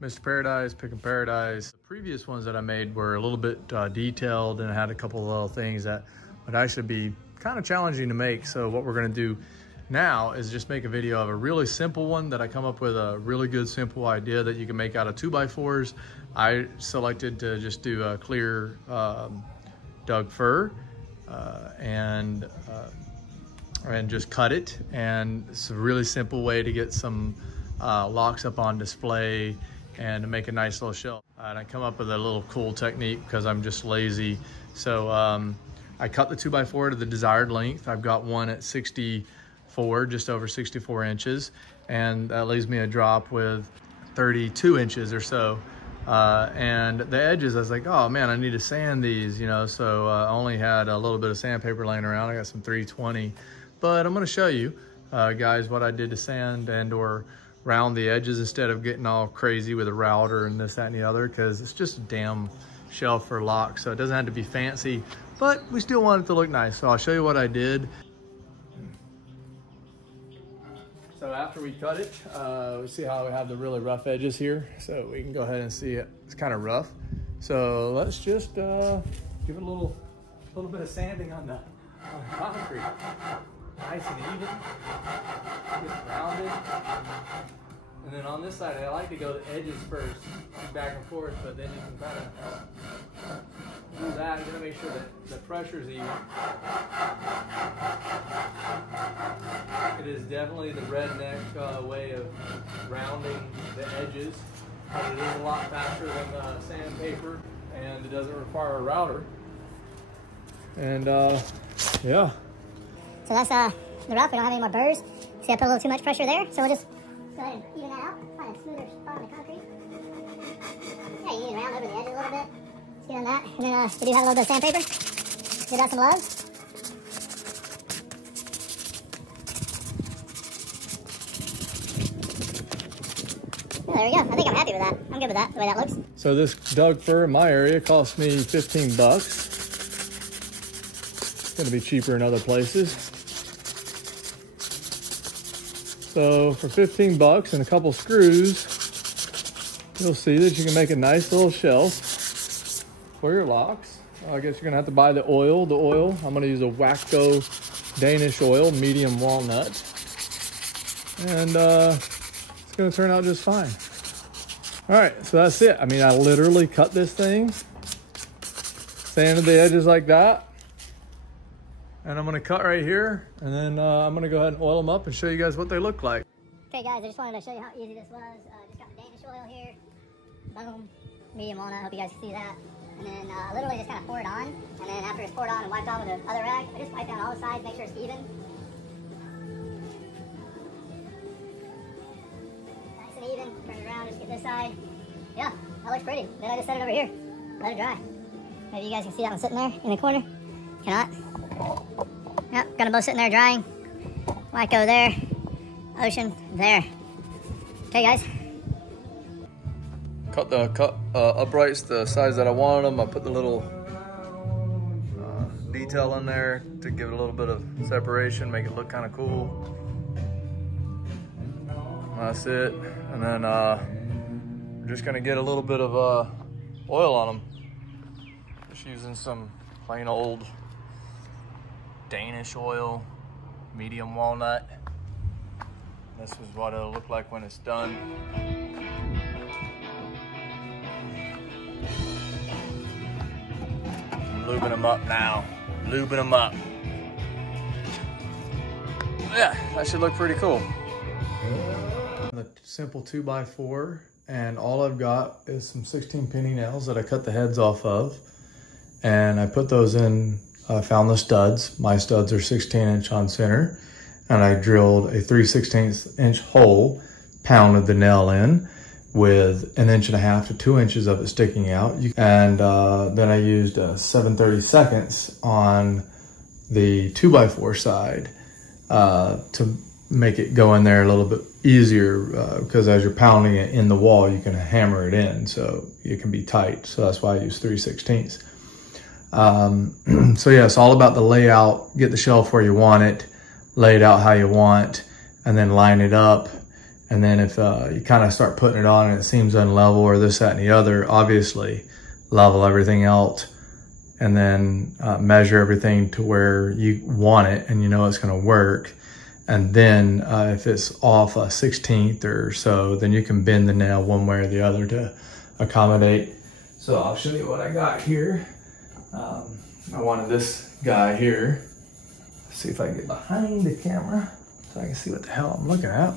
Mr. Paradise, Pickin' Paradise. The previous ones that I made were a little bit detailed and had a couple of little things that would actually be kind of challenging to make. So what we're gonna do now is just make a video of a really simple one that I come up with a really good simple idea that you can make out of 2x4s. I selected to just do a clear Doug fir and just cut it. And it's a really simple way to get some locks up on display and to make a nice little shelf. And I come up with a little cool technique because I'm just lazy. So I cut the 2x4 to the desired length. I've got one at 64, just over 64 inches. And that leaves me a drop with 32 inches or so. And the edges, I was like, oh man, I need to sand these, you know? So I only had a little bit of sandpaper laying around. I got some 320, but I'm gonna show you guys what I did to sand and or round the edges instead of getting all crazy with a router and this, that, and the other, because it's just a damn shelf for locks. So it doesn't have to be fancy, but we still want it to look nice. So I'll show you what I did. So after we cut it, we see how we have the really rough edges here. So we can go ahead and see it. It's kind of rough. So let's just give it a little bit of sanding on the concrete. Nice and even, get rounded. And then on this side, I like to go the edges first, back and forth, but then you can kind of do that. You're gonna make sure that the pressure's even. It is definitely the redneck way of rounding the edges, but it is a lot faster than sandpaper, and it doesn't require a router. And yeah. So that's the rough. We don't have any more burrs. See, I put a little too much pressure there, so we'll just go ahead and even that out. Find a smoother spot on the concrete. Yeah, you need to round over the edge a little bit. See on that. And then we do have a little bit of sandpaper. Give that some love. Oh, there we go. I think I'm happy with that. I'm good with that, the way that looks. So this Doug fir in my area cost me 15 bucks. It's gonna be cheaper in other places. So for 15 bucks and a couple screws, you'll see that you can make a nice little shelf for your locks. I guess you're gonna have to buy the oil. I'm gonna use a Waxco Danish oil, medium walnut. And it's gonna turn out just fine. All right, so that's it. I mean, I literally cut this thing, sanded the edges like that. And I'm gonna cut right here, and then I'm gonna go ahead and oil them up and show you guys what they look like. Okay guys, I just wanted to show you how easy this was. Just got the Danish oil here. Boom, medium walnut, hope you guys can see that. And then literally just kind of pour it on. And then after it's poured on and wiped on with the other rag, I just wipe down all the sides, make sure it's even. Nice and even, turn it around, just get this side. Yeah, that looks pretty. Then I just set it over here, let it dry. Maybe you guys can see that one sitting there in the corner. Cannot. Yep, got them both sitting there drying. Wyco there, Ocean there. Okay, guys. Cut the uprights the size that I wanted them. I put the little detail in there to give it a little bit of separation, make it look kind of cool. That's it. And then we're just gonna get a little bit of oil on them. Just using some plain old Danish oil, medium walnut. This is what it'll look like when it's done. I'm lubing them up now. Lubing them up. Yeah, that should look pretty cool. The simple 2x4, and all I've got is some 16 penny nails that I cut the heads off of. And I put those in. I found the studs. My studs are 16-inch on center, and I drilled a 3/16" hole, pounded the nail in with 1.5 to 2 inches of it sticking out. And then I used 7/32 on the 2x4 side to make it go in there a little bit easier, because as you're pounding it in the wall, you can hammer it in, so it can be tight. So that's why I use 3/16. So yeah, it's all about the layout. Get the shelf where you want it, lay it out how you want, and then line it up. And then if you kind of start putting it on and it seems unlevel or this, that, and the other, obviously level everything out and then measure everything to where you want it and you know it's gonna work. And then if it's off a 16th or so, then you can bend the nail one way or the other to accommodate. So I'll show you what I got here. I wanted this guy here. Let's see if I can get behind the camera so I can see what the hell I'm looking at.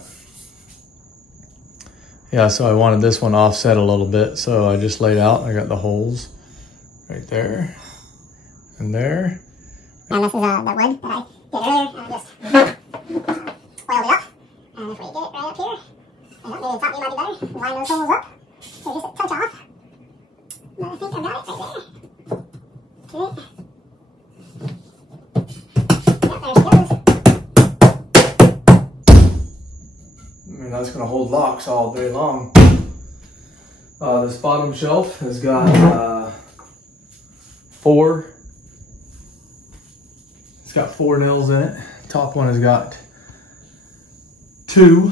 Yeah, so I wanted this one offset a little bit, so I just laid out, I got the holes right there and there. And this is the wood that I did earlier, and I just oiled it up. And if we get it right up here, and maybe the top view might be better, line those holes up, so just a touch off. But I think I got it right there. Okay. Yeah, there she goes. I mean, that's gonna hold locks all day long. This bottom shelf has got 4. It's got 4 nails in it. Top one has got 2.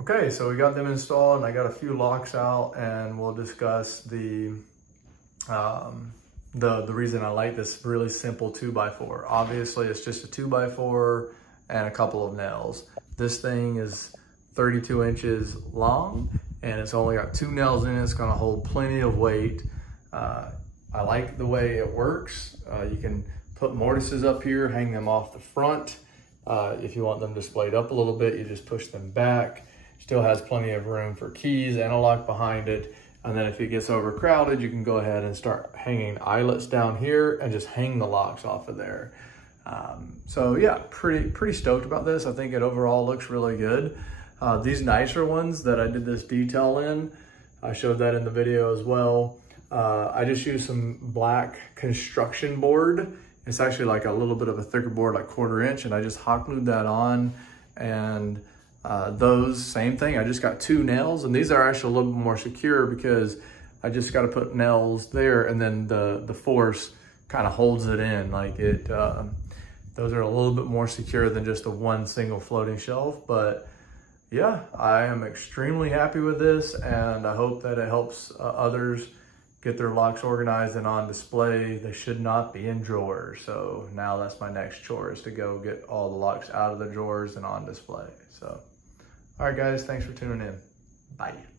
Okay, so we got them installed and I got a few locks out, and we'll discuss the reason I like this really simple 2x4. Obviously, it's just a 2x4 and a couple of nails. This thing is 32 inches long and it's only got 2 nails in it. It's gonna hold plenty of weight. I like the way it works. You can put mortises up here, hang them off the front. If you want them displayed up a little bit, you just push them back. Still has plenty of room for keys and a lock behind it. And then if it gets overcrowded, you can go ahead and start hanging eyelets down here and just hang the locks off of there. So yeah, pretty stoked about this. I think it overall looks really good. These nicer ones that I did this detail in, I showed that in the video as well. I just used some black construction board. It's actually like a little bit of a thicker board, like 1/4 inch, and I just hot glued that on. And those, same thing, I just got 2 nails, and these are actually a little bit more secure because I just got to put nails there, and then the force kind of holds it in. Like it, those are a little bit more secure than just a one single floating shelf. But yeah, I am extremely happy with this, and I hope that it helps others get their locks organized and on display. They should not be in drawers. So now that's my next chore, is to go get all the locks out of the drawers and on display. So, all right guys, thanks for tuning in. Bye.